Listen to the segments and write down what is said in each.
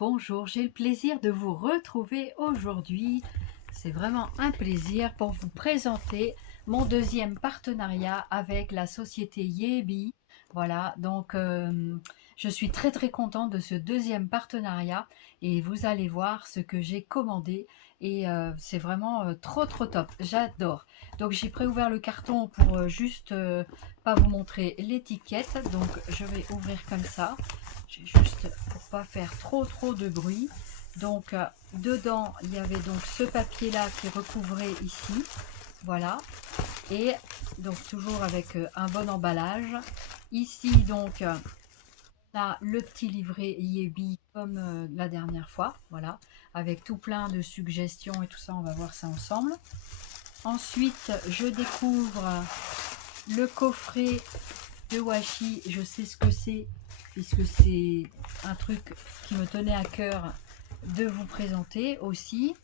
bonjour, j'ai le plaisir de vous retrouver aujourd'hui. C'est vraiment un plaisir pour vous présenter mon deuxième partenariat avec la société Yebi. Voilà, donc je suis très contente de ce deuxième partenariat et vous allez voir ce que j'ai commandé et c'est vraiment trop top, j'adore. Donc j'ai préouvert le carton pour juste pas vous montrer l'étiquette, donc je vais ouvrir comme ça. J'ai juste pour pas faire trop de bruit. Donc dedans il y avait donc ce papier là qui recouvrait ici, voilà, et donc toujours avec un bon emballage. Ici donc on a le petit livret Yebi comme la dernière fois, voilà, avec tout plein de suggestions et tout ça, on va voir ça ensemble. Ensuite je découvre le coffret de washi, je sais ce que c'est puisque c'est un truc qui me tenait à cœur de vous présenter aussi.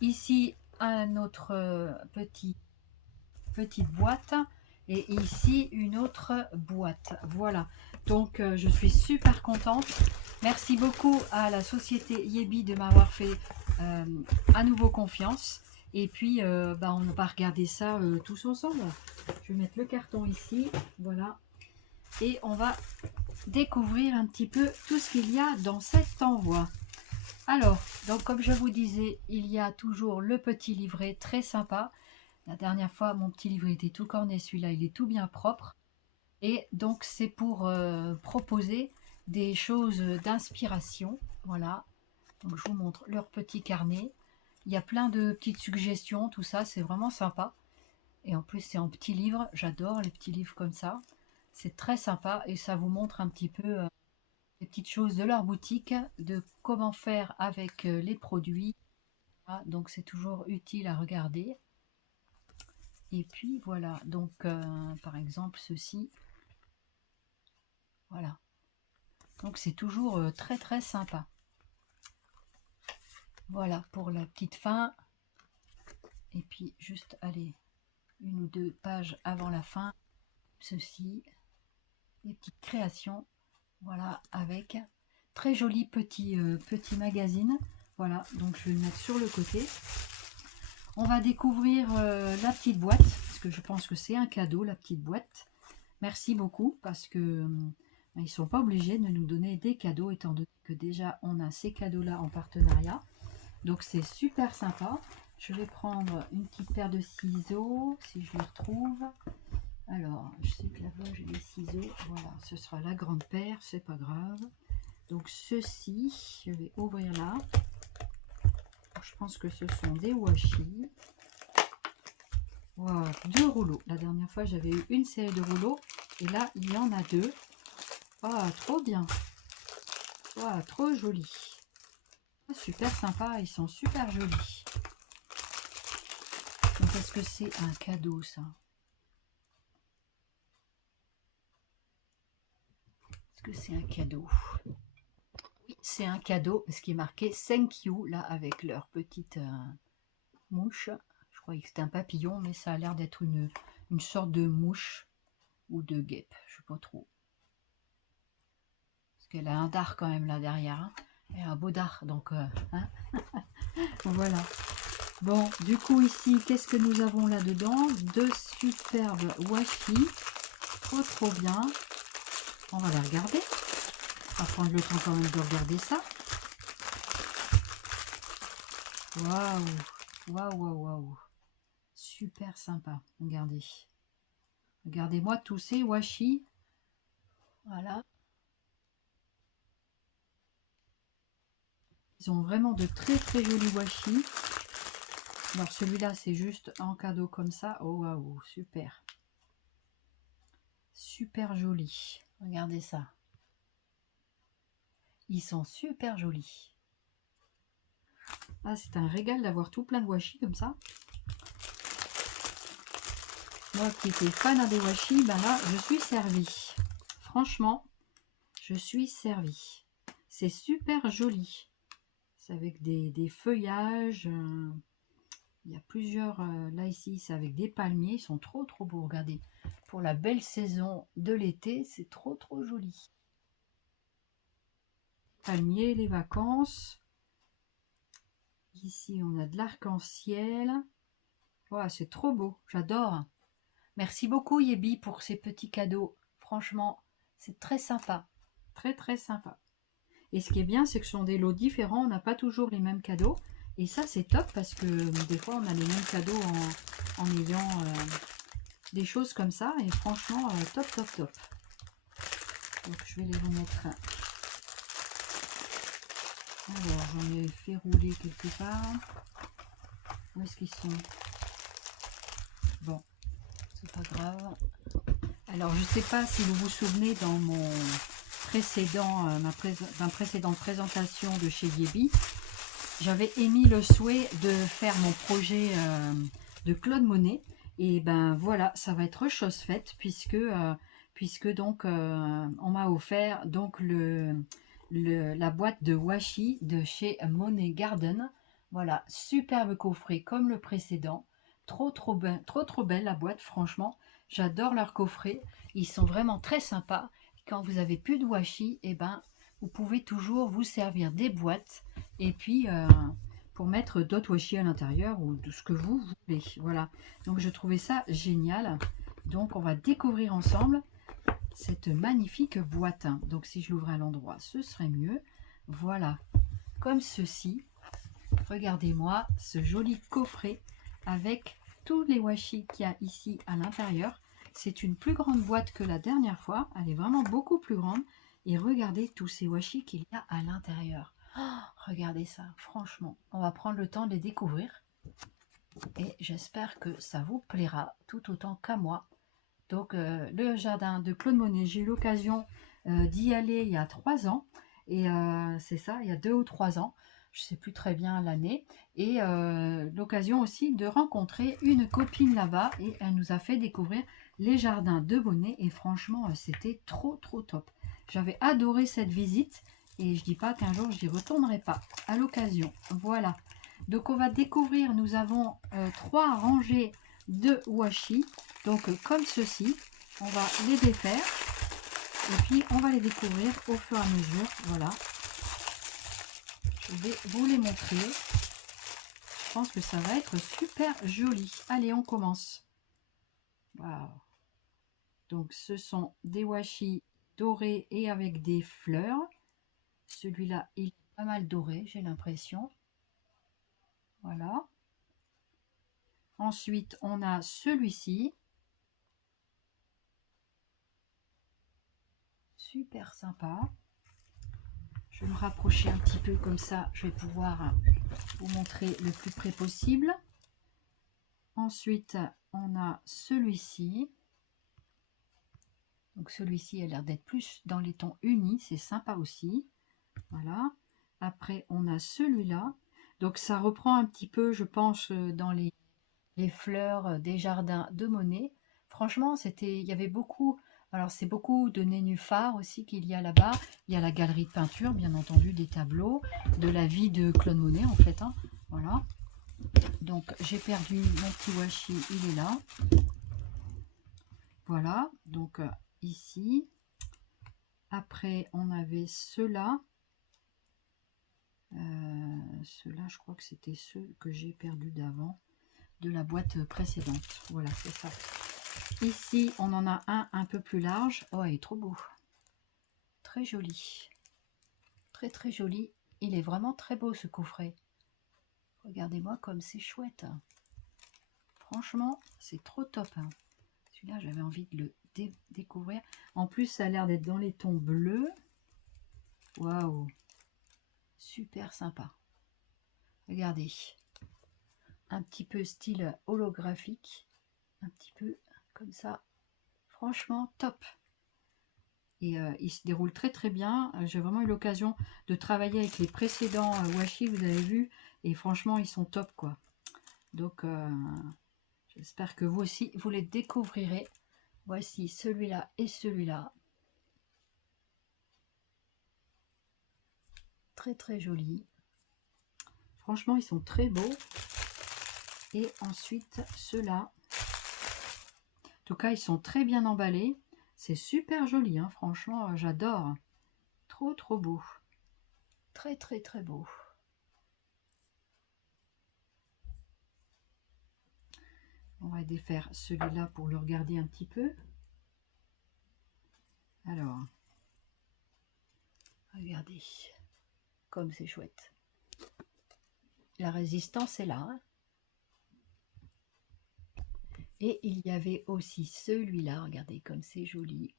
Ici un autre petite boîte et ici une autre boîte, voilà. Donc je suis super contente. Merci beaucoup à la société Yebi de m'avoir fait à nouveau confiance. Et puis on va regarder ça tous ensemble. Je vais mettre le carton ici, voilà, et on va découvrir un petit peu tout ce qu'il y a dans cet envoi. Alors, donc comme je vous disais, il y a toujours le petit livret très sympa. La dernière fois, mon petit livret était tout corné, celui-là, il est tout bien propre. Et donc, c'est pour proposer des choses d'inspiration. Voilà, donc je vous montre leur petit carnet. Il y a plein de petites suggestions, tout ça, c'est vraiment sympa. Et en plus, c'est en petit livre, j'adore les petits livres comme ça. C'est très sympa et ça vous montre un petit peu les petites choses de leur boutique, de comment faire avec les produits. Ah, donc c'est toujours utile à regarder. Et puis voilà, donc par exemple ceci, voilà. Donc c'est toujours très sympa. Voilà pour la petite fin. Et puis juste, allez, une ou deux pages avant la fin, ceci, les petites créations. Voilà, avec très joli petit magazine. Voilà, donc je vais le mettre sur le côté. On va découvrir la petite boîte, parce que je pense que c'est un cadeau, la petite boîte. Merci beaucoup, parce que ils ne sont pas obligés de nous donner des cadeaux, étant donné que déjà on a ces cadeaux-là en partenariat. Donc c'est super sympa. Je vais prendre une petite paire de ciseaux, si je les retrouve. Alors, je sais que là-bas j'ai des ciseaux. Voilà, ce sera la grande paire, c'est pas grave. Donc ceci, je vais ouvrir là. Je pense que ce sont des washi. Wow, 2 rouleaux. La dernière fois j'avais eu une série de rouleaux et là il y en a 2. Ah, trop bien. Ah, trop joli. Ah, super sympa, ils sont super jolis. Donc est-ce que c'est un cadeau ça? Est-ce que c'est un cadeau? Oui, c'est un cadeau parce qu'il est marqué thank you là avec leur petite mouche. Je croyais que c'était un papillon, mais ça a l'air d'être une sorte de mouche ou de guêpe, je sais pas trop. Parce qu'elle a un dard quand même là derrière, hein. Elle a un beau dard, donc hein. Voilà. Bon, du coup ici, qu'est-ce que nous avons là-dedans? Deux superbes washi, trop bien. On va les regarder. On va prendre le temps quand même de regarder ça. Waouh. Super sympa. Regardez. Regardez-moi tous ces washi. Voilà. Ils ont vraiment de très jolis washi. Alors celui-là, c'est juste en cadeau comme ça. Oh waouh, super. Super joli. Regardez ça. Ils sont super jolis. Ah, c'est un régal d'avoir tout plein de washi comme ça. Moi qui étais fan des washi, ben là, je suis servie. Franchement, je suis servie. C'est super joli. C'est avec des feuillages. Il y a plusieurs. Là, ici, c'est avec des palmiers. Ils sont trop beaux. Regardez. Pour la belle saison de l'été, c'est trop joli. palmier, les vacances. Ici, on a de l'arc-en-ciel. Wow, c'est trop beau, j'adore. Merci beaucoup Yebi pour ces petits cadeaux. Franchement, c'est très sympa. Très très sympa. Et ce qui est bien, c'est que ce sont des lots différents. On n'a pas toujours les mêmes cadeaux. Et ça, c'est top parce que des fois, on a les mêmes cadeaux en ayant des choses comme ça. Et franchement, top, top, top. Donc, je vais les remettre. Alors, j'en ai fait rouler quelque part. Où est-ce qu'ils sont? Bon, c'est pas grave. Alors, je ne sais pas si vous vous souvenez dans mon précédent, ma précédente présentation de chez Yebi, j'avais émis le souhait de faire mon projet de Claude Monet. Et ben voilà, ça va être chose faite puisque donc on m'a offert donc la boîte de washi de chez Monet Garden. Voilà, superbe coffret comme le précédent. Trop trop belle la boîte, franchement. J'adore leurs coffrets. Ils sont vraiment très sympas. Quand vous avez plus de washi, et ben vous pouvez toujours vous servir des boîtes et puis pour mettre d'autres washi à l'intérieur ou de ce que vous voulez. Voilà, donc je trouvais ça génial. Donc on va découvrir ensemble cette magnifique boîte. Donc si je l'ouvrais à l'endroit, ce serait mieux. Voilà, comme ceci. Regardez-moi ce joli coffret avec tous les washi qu'il y a ici à l'intérieur. C'est une plus grande boîte que la dernière fois. Elle est vraiment beaucoup plus grande. Et regardez tous ces washi qu'il y a à l'intérieur. Oh, regardez ça, franchement. On va prendre le temps de les découvrir. Et j'espère que ça vous plaira tout autant qu'à moi. Donc, le jardin de Claude Monet, j'ai eu l'occasion d'y aller il y a 3 ans. Et c'est ça, il y a 2 ou 3 ans. Je ne sais plus très bien l'année. Et l'occasion aussi de rencontrer une copine là-bas. Et elle nous a fait découvrir les jardins de Monet. Et franchement, c'était trop, trop top. J'avais adoré cette visite. Et je dis pas qu'un jour, je n'y retournerai pas à l'occasion. Voilà. Donc, on va découvrir, nous avons 3 rangées de washi. Donc, comme ceci, on va les défaire. Et puis, on va les découvrir au fur et à mesure. Voilà. Je vais vous les montrer. Je pense que ça va être super joli. Allez, on commence. Waouh. Donc, ce sont des washi dorés et avec des fleurs. Celui-là, il est pas mal doré, j'ai l'impression. Voilà. Ensuite, on a celui-ci. Super sympa. Je vais me rapprocher un petit peu comme ça, je vais pouvoir vous montrer le plus près possible. Ensuite, on a celui-ci. Donc celui-ci a l'air d'être plus dans les tons unis, c'est sympa aussi. Voilà. Après, on a celui-là. Donc ça reprend un petit peu, je pense, dans les fleurs des jardins de Monet. Franchement, il y avait beaucoup. Alors, c'est beaucoup de nénuphars aussi qu'il y a là-bas. Il y a la galerie de peinture, bien entendu, des tableaux, de la vie de Claude Monet, en fait. Hein. Voilà. Donc, j'ai perdu mon petit washi, il est là. Voilà. Donc, ici. Après, on avait ceux-là. Ceux-là, je crois que c'était ceux que j'ai perdus d'avant, de la boîte précédente. Voilà, c'est ça. Ici, on en a un peu plus large. Oh, il est trop beau. Très joli. Très, très joli. Il est vraiment très beau, ce coffret. Regardez-moi comme c'est chouette. Franchement, c'est trop top. Hein. Celui-là, j'avais envie de le découvrir. En plus, ça a l'air d'être dans les tons bleus. Waouh. Super sympa. Regardez. Un petit peu style holographique. Un petit peu comme ça. Franchement, top. Et il se déroule très très bien. J'ai vraiment eu l'occasion de travailler avec les précédents washi, vous avez vu. Et franchement, ils sont top quoi. Donc, j'espère que vous aussi, vous les découvrirez. Voici celui-là et celui-là. Très très joli. Franchement, ils sont très beaux. Et ensuite, ceux-là. En tout cas, ils sont très bien emballés. C'est super joli, hein, franchement, j'adore. Trop, trop beau. très très très beau. On va défaire celui-là pour le regarder un petit peu. Alors, regardez, comme c'est chouette. La résistance est là. Hein. Et il y avait aussi celui-là, regardez comme c'est joli.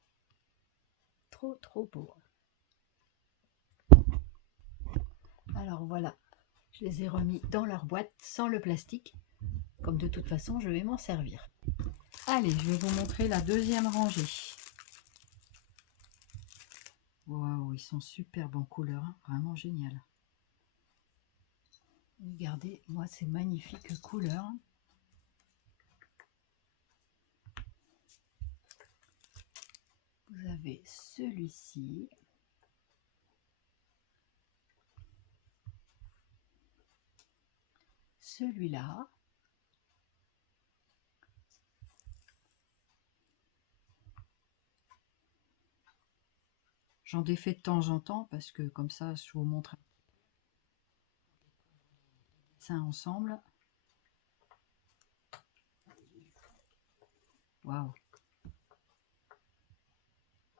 Trop trop beau. Alors voilà, je les ai remis dans leur boîte sans le plastique. Comme de toute façon, je vais m'en servir. Allez, je vais vous montrer la deuxième rangée. Waouh, ils sont superbes en couleur, hein, vraiment génial. Regardez, moi c'est magnifique couleur. Vous avez celui-ci. Celui-là. J'en défais de temps en temps parce que comme ça, je vous montre ça ensemble. Waouh!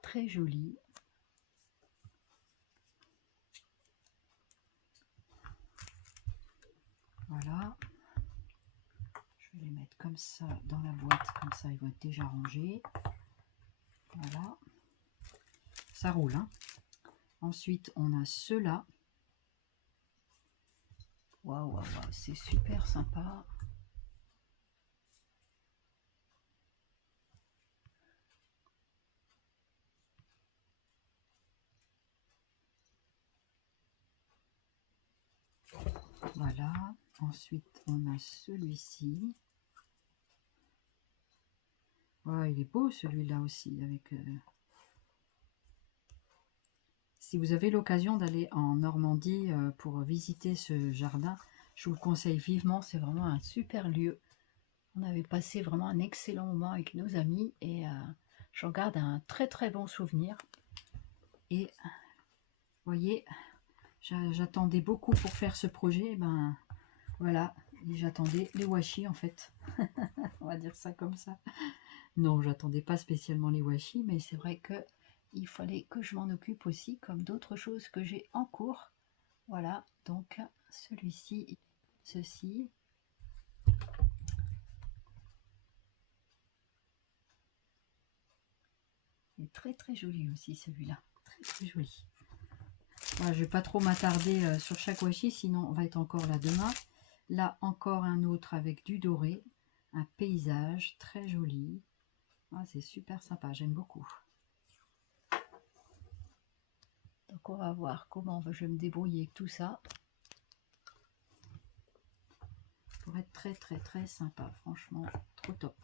Très joli. Voilà. Je vais les mettre comme ça dans la boîte, comme ça ils vont être déjà rangés. Voilà. Ça roule, hein. Ensuite, on a ceux-là. Waouh, waouh, waouh, c'est super sympa. Voilà. Ensuite, on a celui-ci. Ouais, il est beau celui-là aussi. Avec, Si vous avez l'occasion d'aller en Normandie pour visiter ce jardin, je vous le conseille vivement. C'est vraiment un super lieu. On avait passé vraiment un excellent moment avec nos amis et j'en garde un très très bon souvenir. Et vous voyez, j'attendais beaucoup pour faire ce projet. Et ben voilà, j'attendais les washi en fait. On va dire ça comme ça. Non, j'attendais pas spécialement les washi, mais c'est vrai que il fallait que je m'en occupe aussi, comme d'autres choses que j'ai en cours. Voilà, donc celui-ci, ceci. Il est très très joli aussi celui-là, très très joli. Voilà, je vais pas trop m'attarder sur chaque washi, sinon on va être encore là demain. Là encore un autre avec du doré, un paysage très joli. Ah, c'est super sympa, j'aime beaucoup. Donc on va voir comment je vais me débrouiller avec tout ça. Pour être très très très sympa, franchement, trop top.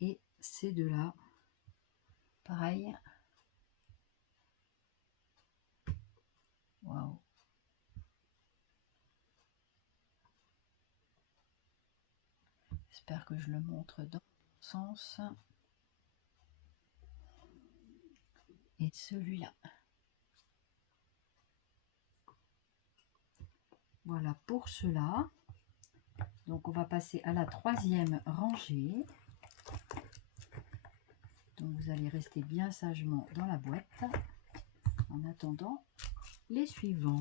Et ces deux-là, pareil. Waouh. J'espère que je le montre dans le sens. Et celui-là. Voilà pour cela. Donc on va passer à la troisième rangée. Donc vous allez rester bien sagement dans la boîte en attendant les suivants.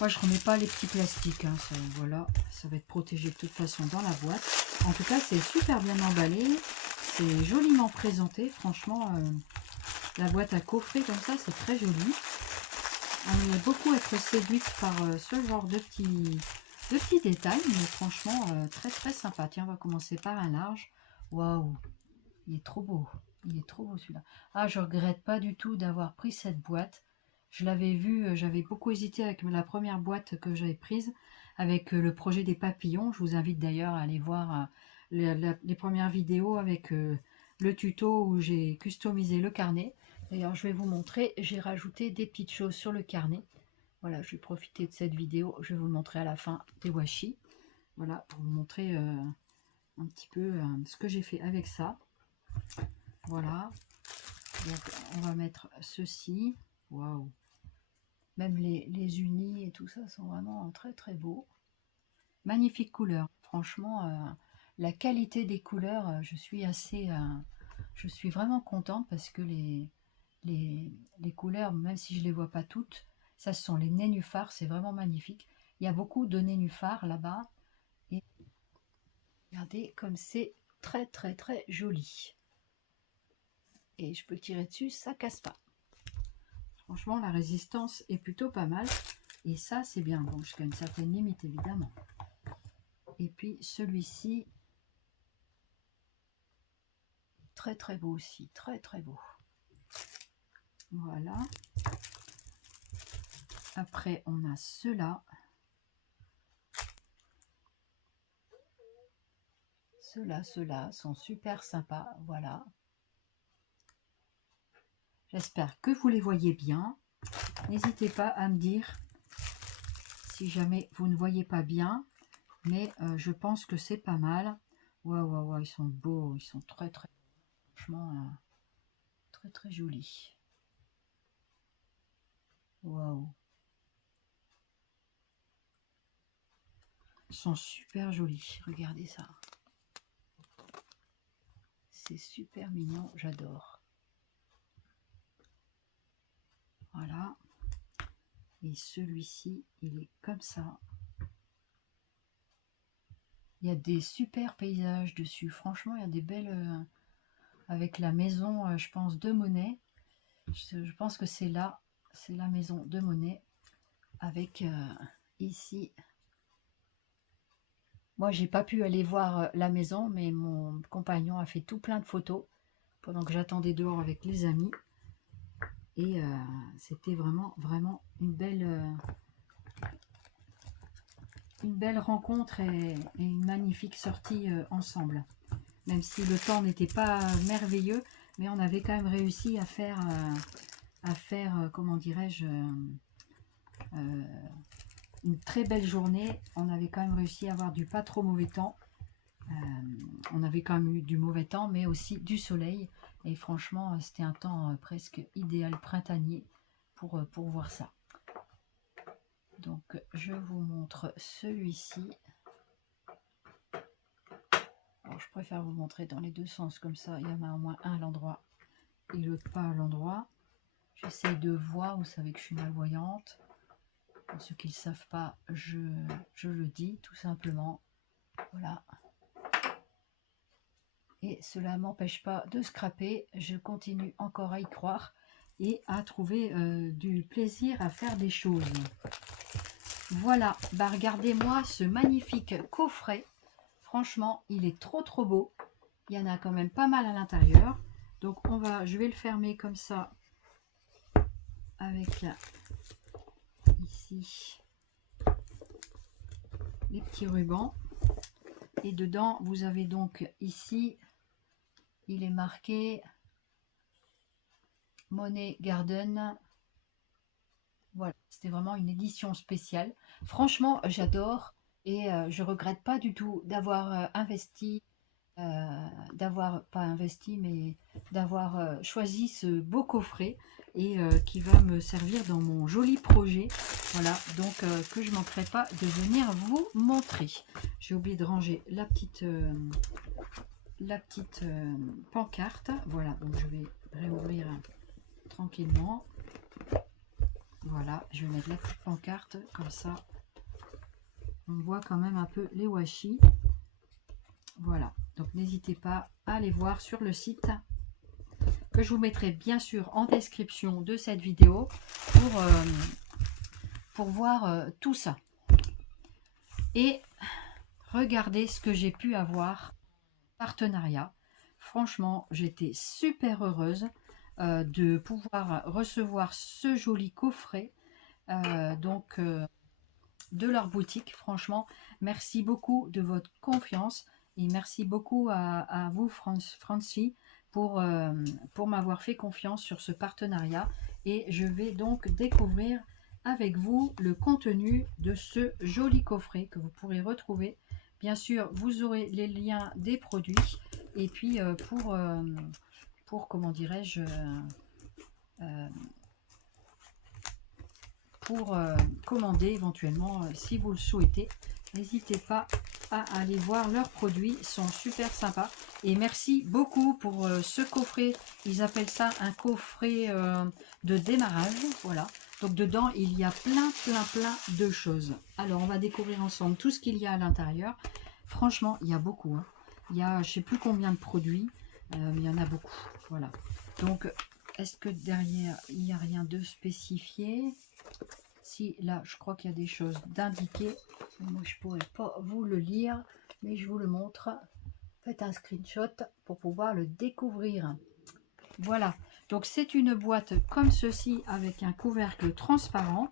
Moi je remets pas les petits plastiques, hein, ça, voilà, ça va être protégé de toute façon dans la boîte. En tout cas c'est super bien emballé, c'est joliment présenté, franchement la boîte à coffret comme ça c'est très joli. On aime beaucoup être séduite par ce genre de petits détails, mais franchement très très sympa. Tiens, on va commencer par un large. Waouh, il est trop beau, il est trop beau celui-là. Ah, je regrette pas du tout d'avoir pris cette boîte. Je l'avais vue, j'avais beaucoup hésité avec la première boîte que j'avais prise, avec le projet des papillons. Je vous invite d'ailleurs à aller voir les premières vidéos avec le tuto où j'ai customisé le carnet. D'ailleurs, je vais vous montrer, j'ai rajouté des petites choses sur le carnet. Voilà, je vais profiter de cette vidéo, je vais vous le montrer à la fin des washi. Voilà, pour vous montrer un petit peu ce que j'ai fait avec ça. Voilà, donc on va mettre ceci. Waouh, Même les unis et tout ça sont vraiment très très beaux. Magnifique couleur. Franchement, la qualité des couleurs, je suis vraiment contente parce que les couleurs, même si je ne les vois pas toutes, ça ce sont les nénuphars, c'est vraiment magnifique. Il y a beaucoup de nénuphars là-bas. Et regardez comme c'est très très très joli. Et je peux tirer dessus, ça casse pas. Franchement, la résistance est plutôt pas mal. Et ça, c'est bien. Bon, jusqu'à une certaine limite, évidemment. Et puis, celui-ci, très très beau aussi. Très très beau. Voilà. Après, on a ceux-là. Ceux-là sont super sympas. Voilà. J'espère que vous les voyez bien. N'hésitez pas à me dire si jamais vous ne voyez pas bien. Mais je pense que c'est pas mal. Ouais, ils sont beaux. Ils sont très, très, franchement, très, très jolis. Waouh. Ils sont super jolis. Regardez ça. C'est super mignon. J'adore. Voilà. Et celui-ci, il est comme ça. Il y a des super paysages dessus. Franchement, il y a des belles... avec la maison, je pense, de Monet. Je pense que c'est là. C'est la maison de Monet. Avec ici... Moi, j'ai pas pu aller voir la maison, mais mon compagnon a fait tout plein de photos pendant que j'attendais dehors avec les amis. Et c'était vraiment, vraiment une belle rencontre et une magnifique sortie ensemble. Même si le temps n'était pas merveilleux, mais on avait quand même réussi à faire comment dirais-je, une très belle journée. On avait quand même réussi à avoir du pas trop mauvais temps. On avait quand même eu du mauvais temps, mais aussi du soleil. Et franchement, c'était un temps presque idéal, printanier, pour voir ça. Donc, je vous montre celui-ci. Alors, je préfère vous montrer dans les deux sens, comme ça, il y en a au moins un à l'endroit et l'autre pas à l'endroit. J'essaye de voir, vous savez que je suis malvoyante. Pour ceux qui ne le savent pas, je le dis tout simplement. Voilà. Et cela ne m'empêche pas de scraper. Je continue encore à y croire et à trouver du plaisir à faire des choses. Voilà, bah regardez-moi ce magnifique coffret. Franchement, il est trop trop beau. Il y en a quand même pas mal à l'intérieur. Donc je vais le fermer comme ça avec ici les petits rubans. Et dedans, vous avez donc ici, il est marqué Monet Garden. Voilà, c'était vraiment une édition spéciale. Franchement, j'adore et je regrette pas du tout d'avoir investi, mais d'avoir choisi ce beau coffret et qui va me servir dans mon joli projet. Voilà, donc que je ne manquerai pas de venir vous montrer. J'ai oublié de ranger la petite pancarte. Voilà, donc je vais réouvrir tranquillement. Voilà, je vais mettre la petite pancarte, comme ça on voit quand même un peu les washi. Voilà, donc n'hésitez pas à aller voir sur le site que je vous mettrai bien sûr en description de cette vidéo pour voir tout ça. Et regardez ce que j'ai pu avoir partenariat. Franchement, j'étais super heureuse de pouvoir recevoir ce joli coffret de leur boutique. Franchement, merci beaucoup de votre confiance et merci beaucoup à vous Francie pour m'avoir fait confiance sur ce partenariat. Et je vais donc découvrir avec vous le contenu de ce joli coffret que vous pourrez retrouver. Bien sûr, vous aurez les liens des produits et puis pour comment dirais-je, pour commander éventuellement si vous le souhaitez. N'hésitez pas à aller voir leurs produits, ils sont super sympas. Et merci beaucoup pour ce coffret, ils appellent ça un coffret de démarrage, voilà. Donc dedans il y a plein de choses. Alors on va découvrir ensemble tout ce qu'il y a à l'intérieur. Franchement il y a beaucoup, hein. Il y a je sais plus combien de produits, mais il y en a beaucoup, voilà. Donc est-ce que derrière il n'y a rien de spécifié? Si, là je crois qu'il y a des choses d'indiquées. Moi je pourrais pas vous le lire, mais je vous le montre. Faites un screenshot pour pouvoir le découvrir. Voilà, donc c'est une boîte comme ceci avec un couvercle transparent.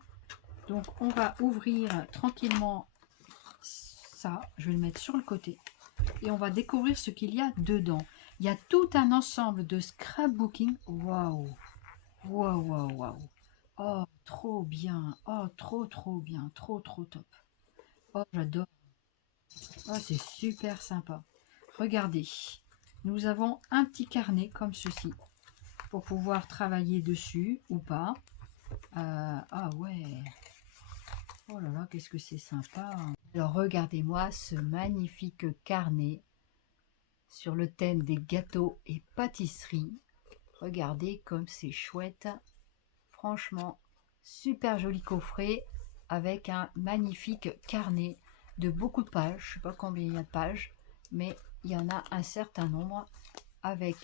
Donc on va ouvrir tranquillement ça, je vais le mettre sur le côté et on va découvrir ce qu'il y a dedans. Il y a tout un ensemble de scrapbooking. Waouh, waouh, waouh, waouh. Oh, trop bien. Oh, trop bien. Trop top. Oh, j'adore. Oh, c'est super sympa. Regardez, nous avons un petit carnet comme ceci pour pouvoir travailler dessus ou pas. Ah ouais. Oh là là, qu'est-ce que c'est sympa. Alors regardez-moi ce magnifique carnet sur le thème des gâteaux et pâtisseries. Regardez comme c'est chouette. Franchement, super joli coffret avec un magnifique carnet de beaucoup de pages. Je ne sais pas combien il y a de pages, mais il y en a un certain nombre avec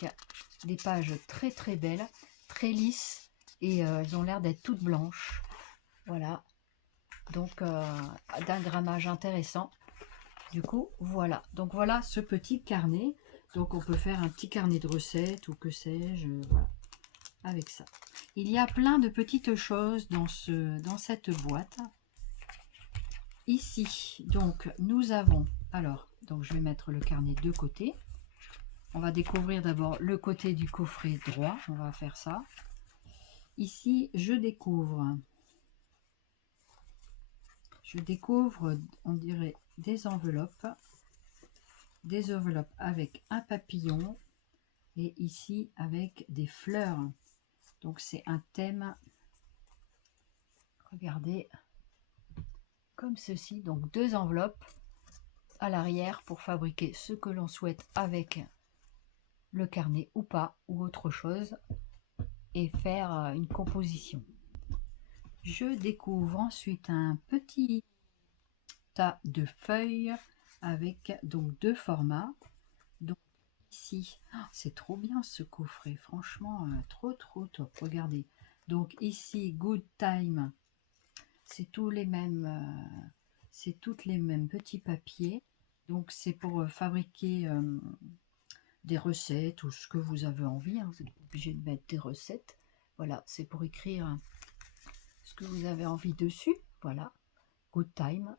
des pages très belles, très lisses et elles ont l'air d'être toutes blanches. Voilà, donc d'un grammage intéressant. Du coup, voilà. Donc voilà ce petit carnet. Donc on peut faire un petit carnet de recettes ou que sais-je, voilà, avec ça. Il y a plein de petites choses dans cette boîte. Ici, donc nous avons, alors, donc je vais mettre le carnet de côté. On va découvrir d'abord le côté du coffret droit. On va faire ça. Ici, je découvre, on dirait des enveloppes avec un papillon et ici avec des fleurs. Donc c'est un thème, regardez, comme ceci. Donc deux enveloppes à l'arrière pour fabriquer ce que l'on souhaite avec le carnet ou pas, ou autre chose, et faire une composition. Je découvre ensuite un petit tas de feuilles avec donc deux formats. Donc ici, oh, c'est trop bien ce coffret, franchement trop top. Regardez, donc ici Good Time, c'est tous les mêmes toutes les mêmes petits papiers. Donc c'est pour fabriquer des recettes ou ce que vous avez envie, hein. Vous êtes obligé de mettre des recettes. Voilà, c'est pour écrire ce que vous avez envie dessus. Voilà, Good Time.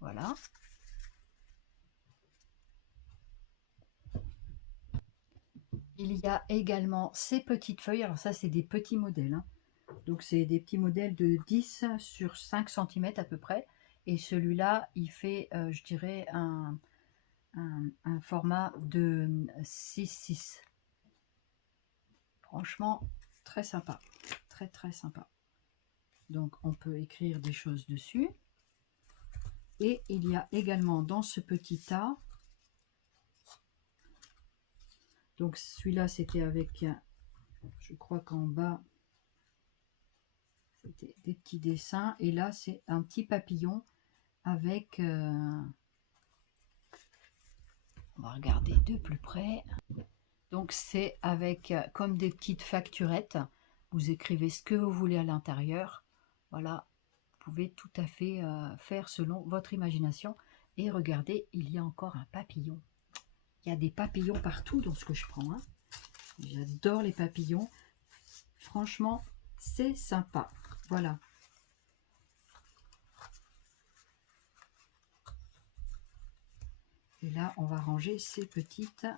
Voilà. Il y a également ces petites feuilles. Alors ça, c'est des petits modèles, hein. Donc c'est des petits modèles de 10 sur 5 cm à peu près. Et celui-là, il fait, je dirais, un format de 6,6. Franchement, très sympa. Très sympa. Donc on peut écrire des choses dessus. Et il y a également dans ce petit tas, donc celui-là c'était avec, je crois qu'en bas c'était des petits dessins, et là c'est un petit papillon avec, on va regarder de plus près, donc c'est avec comme des petites facturettes, vous écrivez ce que vous voulez à l'intérieur, voilà, vous pouvez tout à fait faire selon votre imagination. Et regardez, il y a encore un papillon. Il y a des papillons partout dans ce que je prends, hein. J'adore les papillons. Franchement, c'est sympa. Voilà. Et là, on va ranger ces petites...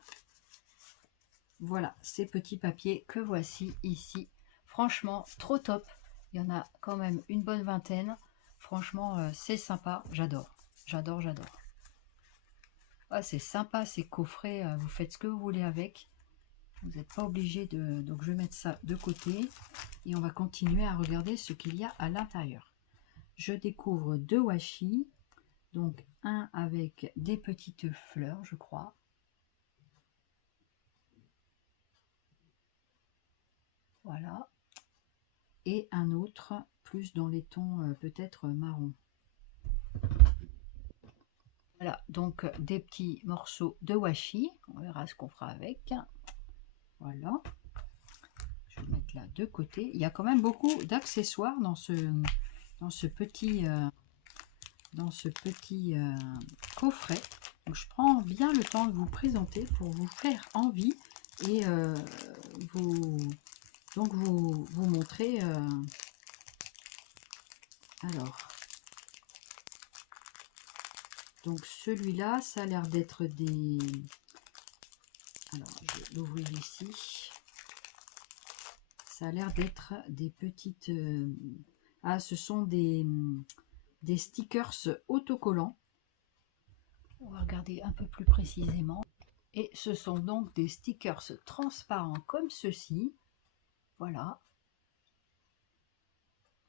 Voilà, ces petits papiers que voici ici. Franchement, trop top. Il y en a quand même une bonne vingtaine. Franchement, c'est sympa. J'adore. J'adore. Ah, c'est sympa ces coffrets. Vous faites ce que vous voulez avec. Vous n'êtes pas obligé de... Donc je vais mettre ça de côté et on va continuer à regarder ce qu'il y a à l'intérieur. Je découvre 2 washi, donc un avec des petites fleurs, je crois. Voilà. Et un autre, plus dans les tons peut-être marron. Voilà, donc des petits morceaux de washi. On verra ce qu'on fera avec. Voilà. Je vais mettre là de côté. Il y a quand même beaucoup d'accessoires dans ce petit coffret. Donc, je prends bien le temps de vous présenter pour vous faire envie et vous montrer. Alors, donc celui-là, ça a l'air d'être des... Alors, je vais l'ouvrir ici. Ça a l'air d'être des petites... Ah, ce sont des stickers autocollants. On va regarder un peu plus précisément. Et ce sont donc des stickers transparents comme ceci. Voilà.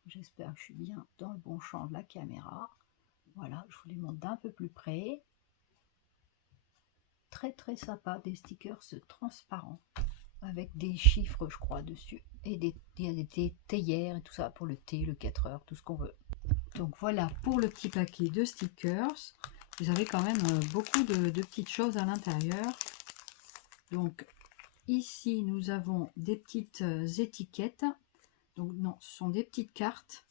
J'espère que je suis bien dans le bon champ de la caméra. Voilà, je vous les montre d'un peu plus près. Très très sympa, des stickers transparents. Avec des chiffres, je crois, dessus. Et des théières et tout ça pour le thé, le 4 heures, tout ce qu'on veut. Donc voilà pour le petit paquet de stickers. Vous avez quand même beaucoup de petites choses à l'intérieur. Donc ici, nous avons des petites étiquettes. Donc non, ce sont des petites cartes.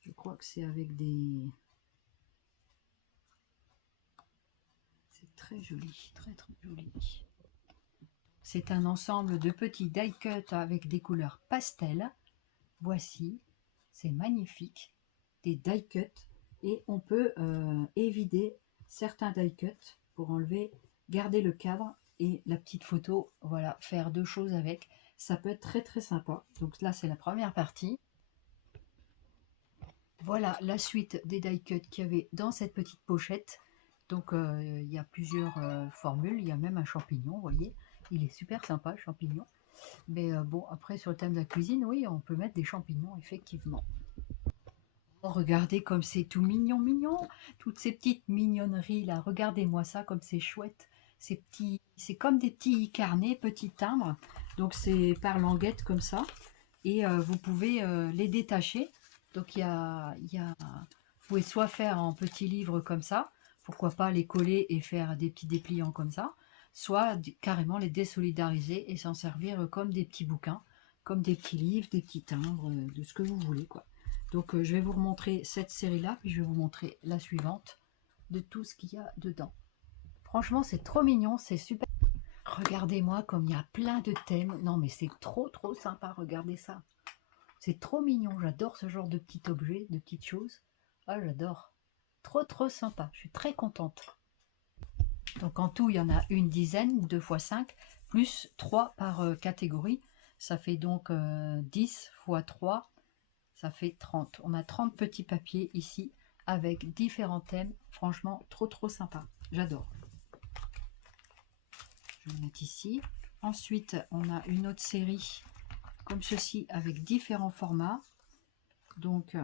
Je crois que c'est avec des... C'est très joli, très très joli. C'est un ensemble de petits die cuts avec des couleurs pastel. Voici, c'est magnifique. Des die cuts. Et on peut évider certains die cuts pour enlever, garder le cadre et la petite photo. Voilà, faire 2 choses avec. Ça peut être très très sympa. Donc là, c'est la première partie. Voilà la suite des die cuts qu'il y avait dans cette petite pochette. Donc il y a plusieurs formules. Il y a même un champignon, vous voyez. Il est super sympa, le champignon. Mais bon, après sur le thème de la cuisine, oui, on peut mettre des champignons, effectivement. Oh, regardez comme c'est tout mignon, mignon. Toutes ces petites mignonneries là. Regardez-moi ça, comme c'est chouette. Ces petits, c'est comme des petits carnets, petits timbres. Donc c'est par languette comme ça. Et vous pouvez les détacher. Donc vous pouvez soit faire en petits livres comme ça, pourquoi pas les coller et faire des petits dépliants comme ça, soit carrément les désolidariser et s'en servir comme des petits bouquins, comme des petits livres, des petits timbres, de ce que vous voulez quoi. Donc je vais vous remontrer cette série là, puis je vais vous montrer la suivante de tout ce qu'il y a dedans. Franchement c'est trop mignon, c'est super. Regardez-moi comme il y a plein de thèmes. Non mais c'est trop trop sympa, regardez ça. C'est trop mignon, j'adore ce genre de petits objets, de petites choses. Ah, j'adore. Trop trop sympa, je suis très contente. Donc en tout, il y en a une dizaine, 2 x 5, plus 3 par catégorie. Ça fait donc 10 x 3, ça fait 30. On a 30 petits papiers ici, avec différents thèmes. Franchement, trop trop sympa, j'adore. Je vais le mettre ici. Ensuite, on a une autre série comme ceci avec différents formats. Donc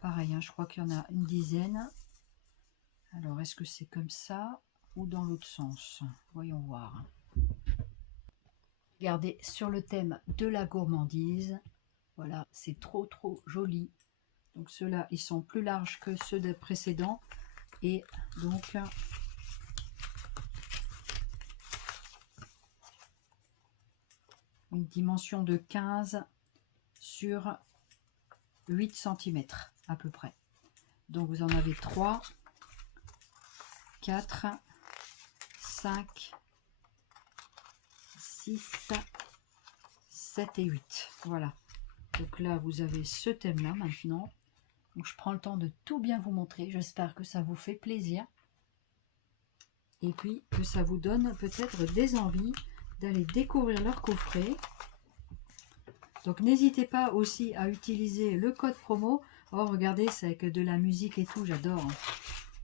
pareil, hein, je crois qu'il y en a une dizaine. Alors est-ce que c'est comme ça ou dans l'autre sens? Voyons voir. Regardez, sur le thème de la gourmandise, voilà, c'est trop trop joli. Donc ceux-là, ils sont plus larges que ceux des précédents. Et donc une dimension de 15 sur 8 cm à peu près. Donc vous en avez 3, 4, 5, 6, 7 et 8. Voilà. Donc là, vous avez ce thème-là maintenant. Donc je prends le temps de tout bien vous montrer. J'espère que ça vous fait plaisir. Et puis que ça vous donne peut-être des envies d'aller découvrir leur coffret. Donc n'hésitez pas aussi à utiliser le code promo. Oh regardez, c'est avec de la musique et tout, j'adore.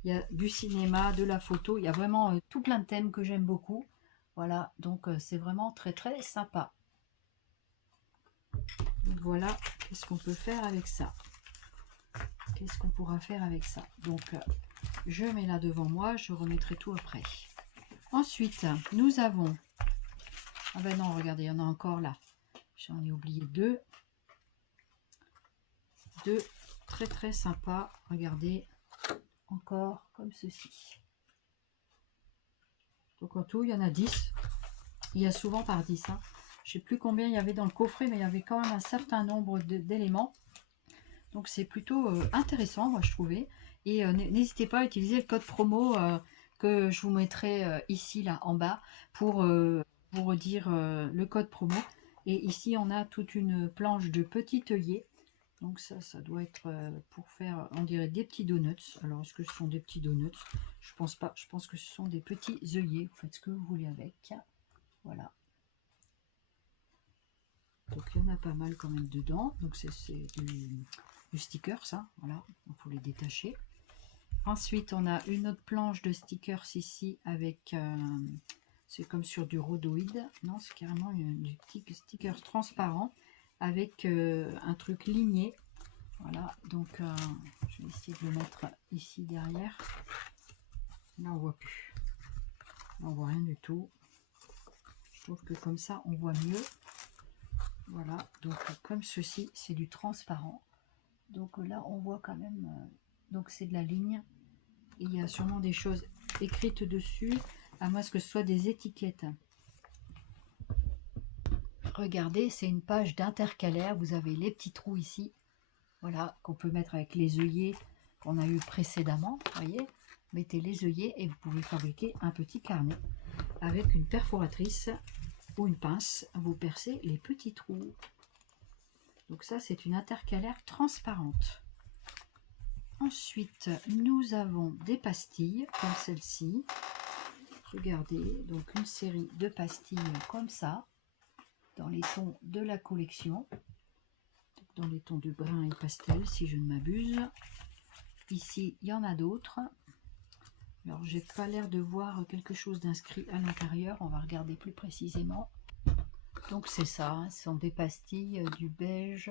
il y a du cinéma, de la photo, il y a vraiment tout plein de thèmes que j'aime beaucoup. Voilà, donc c'est vraiment très très sympa. Donc voilà, qu'est-ce qu'on peut faire avec ça? Qu'est-ce qu'on pourra faire avec ça? Donc je mets là devant moi, je remettrai tout après. Ensuite, nous avons... Ah ben non, regardez, il y en a encore là. J'en ai oublié deux. Deux très très sympas. Regardez, encore comme ceci. Donc en tout, il y en a 10. Il y a souvent par 10. Hein. Je ne sais plus combien il y avait dans le coffret, mais il y avait quand même un certain nombre d'éléments. Donc c'est plutôt intéressant, moi je trouvais. Et n'hésitez pas à utiliser le code promo que je vous mettrai ici, là, en bas, pour vous redire le code promo. Et ici, on a toute une planche de petits œillets. Donc ça doit être pour faire, on dirait, des petits donuts. Alors, est-ce que ce sont des petits donuts? Je pense pas. Je pense que ce sont des petits œillets. Vous faites ce que vous voulez avec. Voilà. Donc, il y en a pas mal quand même dedans. Donc, c'est du sticker, ça. Voilà. Il faut les détacher. Ensuite, on a une autre planche de stickers ici avec... c'est comme sur du rhodoïde. Non, c'est carrément du stickers transparent avec un truc ligné. Voilà, donc je vais essayer de le mettre ici derrière. Là, on voit plus. Là, on voit rien du tout. Je trouve que comme ça, on voit mieux. Voilà, donc comme ceci, c'est du transparent. Donc là, on voit quand même... donc c'est de la ligne. Et il y a sûrement des choses écrites dessus, à moins que ce soit des étiquettes. Regardez, c'est une page d'intercalaire. Vous avez les petits trous ici. Voilà, qu'on peut mettre avec les œillets qu'on a eu précédemment. Voyez, mettez les œillets et vous pouvez fabriquer un petit carnet avec une perforatrice ou une pince. Vous percez les petits trous. Donc ça, c'est une intercalaire transparente. Ensuite, nous avons des pastilles comme celle-ci. Regardez, donc une série de pastilles comme ça, dans les tons de la collection. Dans les tons de brun et pastel, si je ne m'abuse. Ici, il y en a d'autres. Alors, j'ai pas l'air de voir quelque chose d'inscrit à l'intérieur. On va regarder plus précisément. Donc, c'est ça. Hein, ce sont des pastilles du beige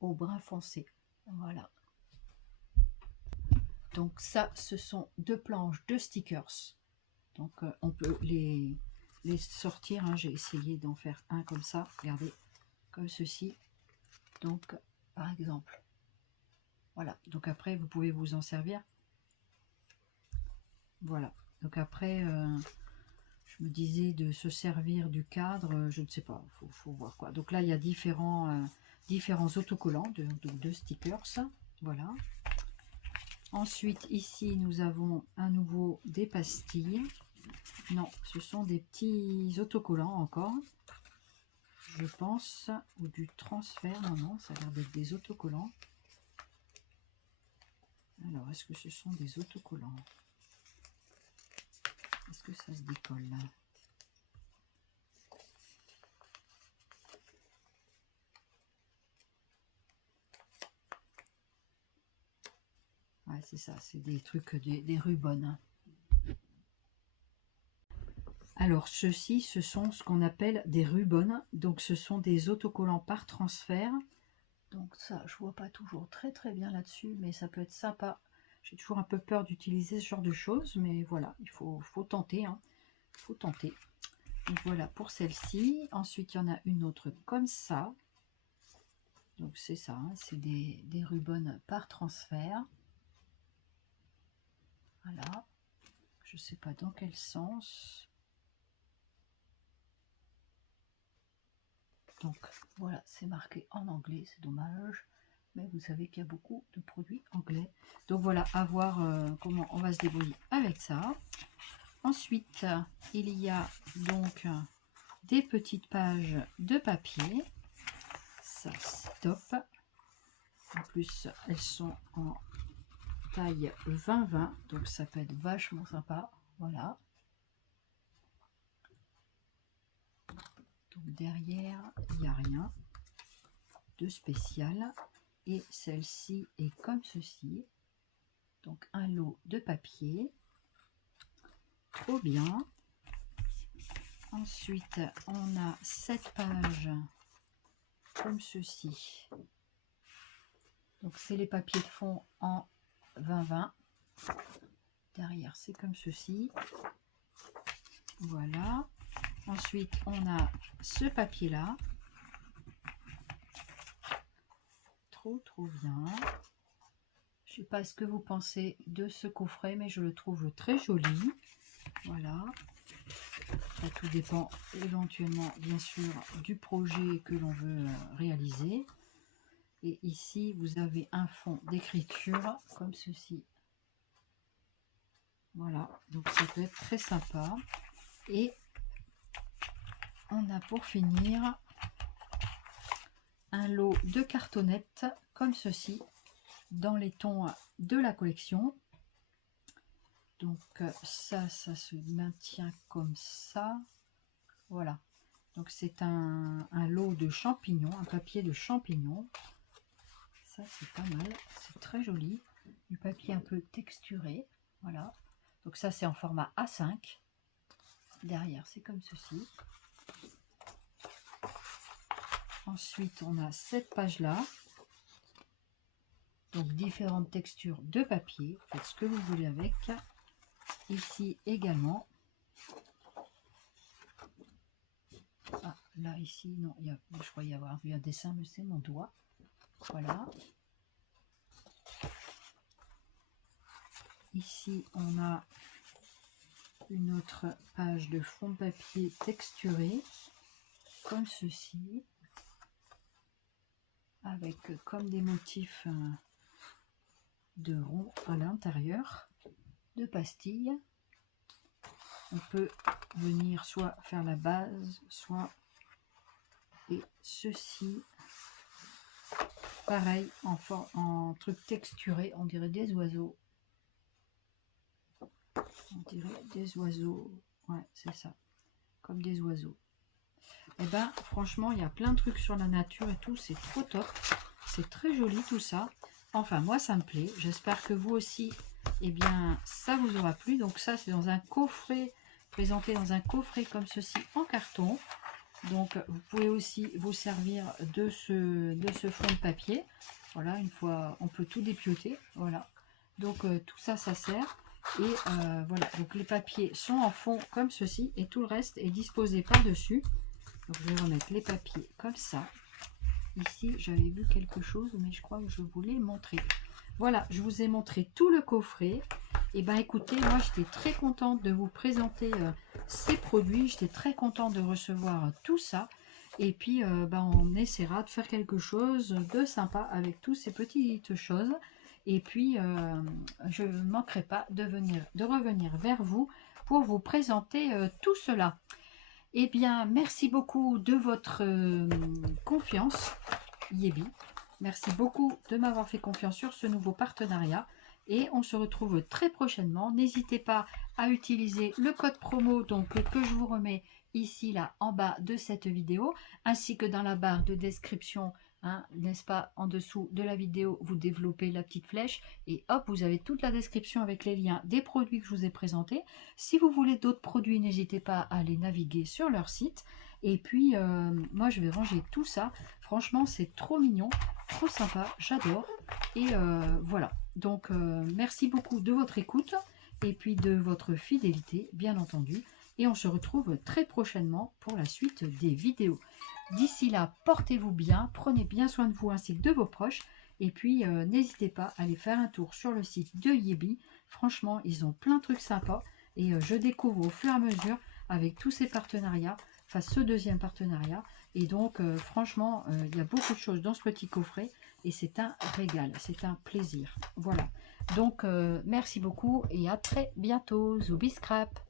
au brun foncé. Voilà. Donc, ça, ce sont deux planches de stickers. Donc, on peut les sortir. Hein. J'ai essayé d'en faire un comme ça. Regardez, comme ceci. Donc, par exemple. Voilà. Donc, après, vous pouvez vous en servir. Voilà, donc après, je me disais de se servir du cadre, je ne sais pas, faut voir quoi. Donc là, il y a différents autocollants de stickers, voilà. Ensuite, ici, nous avons à nouveau des pastilles. Non, ce sont des petits autocollants encore, je pense, ou du transfert. Non, non, ça a l'air d'être des autocollants. Alors, est-ce que ce sont des autocollants ? Est-ce que ça se décolle là? Ouais, c'est ça, c'est des trucs, des rubans. Alors, ceux-ci, ce sont ce qu'on appelle des rubans. Donc, ce sont des autocollants par transfert. Donc, ça, je vois pas toujours très très bien là-dessus, mais ça peut être sympa. J'ai toujours un peu peur d'utiliser ce genre de choses, mais voilà, il faut tenter. Hein. Il faut tenter. Donc, voilà pour celle-ci. Ensuite, il y en a une autre comme ça. Donc, c'est ça, hein, c'est des rubans par transfert. Voilà. Je sais pas dans quel sens. Donc voilà, c'est marqué en anglais, c'est dommage. Mais vous savez qu'il y a beaucoup de produits anglais. Donc voilà, à voir comment on va se débrouiller avec ça. Ensuite, il y a donc des petites pages de papier. Ça, c'est top. En plus, elles sont en taille 20-20. Donc ça peut être vachement sympa. Voilà. Donc derrière, il n'y a rien de spécial. Et celle-ci est comme ceci. Donc un lot de papier. Trop bien. Ensuite, on a 7 pages comme ceci. Donc c'est les papiers de fond en 20-20. Derrière, c'est comme ceci. Voilà. Ensuite, on a ce papier-là. Trop bien. Je ne sais pas ce que vous pensez de ce coffret, mais je le trouve très joli. Voilà. Ça, tout dépend éventuellement, bien sûr, du projet que l'on veut réaliser. Et ici, vous avez un fond d'écriture comme ceci. Voilà, donc ça peut être très sympa. Et on a pour finir un lot de cartonnettes comme ceci, dans les tons de la collection. Donc ça se maintient comme ça. Voilà, donc c'est un lot de champignons, un papier de champignons. Ça c'est pas mal, c'est très joli. Du papier un peu texturé. Voilà, donc ça c'est en format A5. Derrière c'est comme ceci. Ensuite on a cette page là. Donc différentes textures de papier. Faites ce que vous voulez avec. Ici également. Ah, là ici non, je crois y avoir vu un dessin, mais c'est mon doigt. Voilà. Ici on a une autre page de fond de papier texturé comme ceci, avec comme des motifs de rond à l'intérieur, de pastilles. On peut venir soit faire la base, soit, et ceci pareil en truc texturé, on dirait des oiseaux. On dirait des oiseaux, ouais c'est ça, comme des oiseaux. Et ben franchement il y a plein de trucs sur la nature et tout, c'est trop top, c'est très joli tout ça. Enfin moi ça me plaît, j'espère que vous aussi, eh bien ça vous aura plu. Donc ça c'est dans un coffret, présenté dans un coffret comme ceci en carton. Donc vous pouvez aussi vous servir de ce fond de papier. Voilà, une fois on peut tout dépioter, voilà. Donc tout ça, ça sert. Et voilà, donc les papiers sont en fond comme ceci et tout le reste est disposé par-dessus. Donc je vais remettre les papiers comme ça. Ici j'avais vu quelque chose, mais je crois que je vous l'ai montré. Voilà, je vous ai montré tout le coffret. Et ben écoutez, moi j'étais très contente de vous présenter ces produits. J'étais très contente de recevoir tout ça. Et puis ben, on essaiera de faire quelque chose de sympa avec toutes ces petites choses. Et puis je ne manquerai pas de revenir vers vous pour vous présenter tout cela. Eh bien, merci beaucoup de votre confiance, Yebi. Merci beaucoup de m'avoir fait confiance sur ce nouveau partenariat. Et on se retrouve très prochainement. N'hésitez pas à utiliser le code promo donc, que je vous remets ici, là, en bas de cette vidéo, ainsi que dans la barre de description, hein, n'est-ce pas, en dessous de la vidéo, vous développez la petite flèche et hop, vous avez toute la description avec les liens des produits que je vous ai présentés. Si vous voulez d'autres produits, n'hésitez pas à aller naviguer sur leur site. Et puis, moi, je vais ranger tout ça. Franchement, c'est trop mignon, trop sympa, j'adore. Et voilà. Donc, merci beaucoup de votre écoute et puis de votre fidélité, bien entendu. Et on se retrouve très prochainement pour la suite des vidéos. D'ici là, portez-vous bien, prenez bien soin de vous ainsi que de vos proches. Et puis, n'hésitez pas à aller faire un tour sur le site de Yebi. Franchement, ils ont plein de trucs sympas. Et je découvre au fur et à mesure avec tous ces partenariats, enfin ce deuxième partenariat. Et donc, franchement, il y a beaucoup de choses dans ce petit coffret. Et c'est un régal, c'est un plaisir. Voilà. Donc, merci beaucoup et à très bientôt. Zoubi Scrap.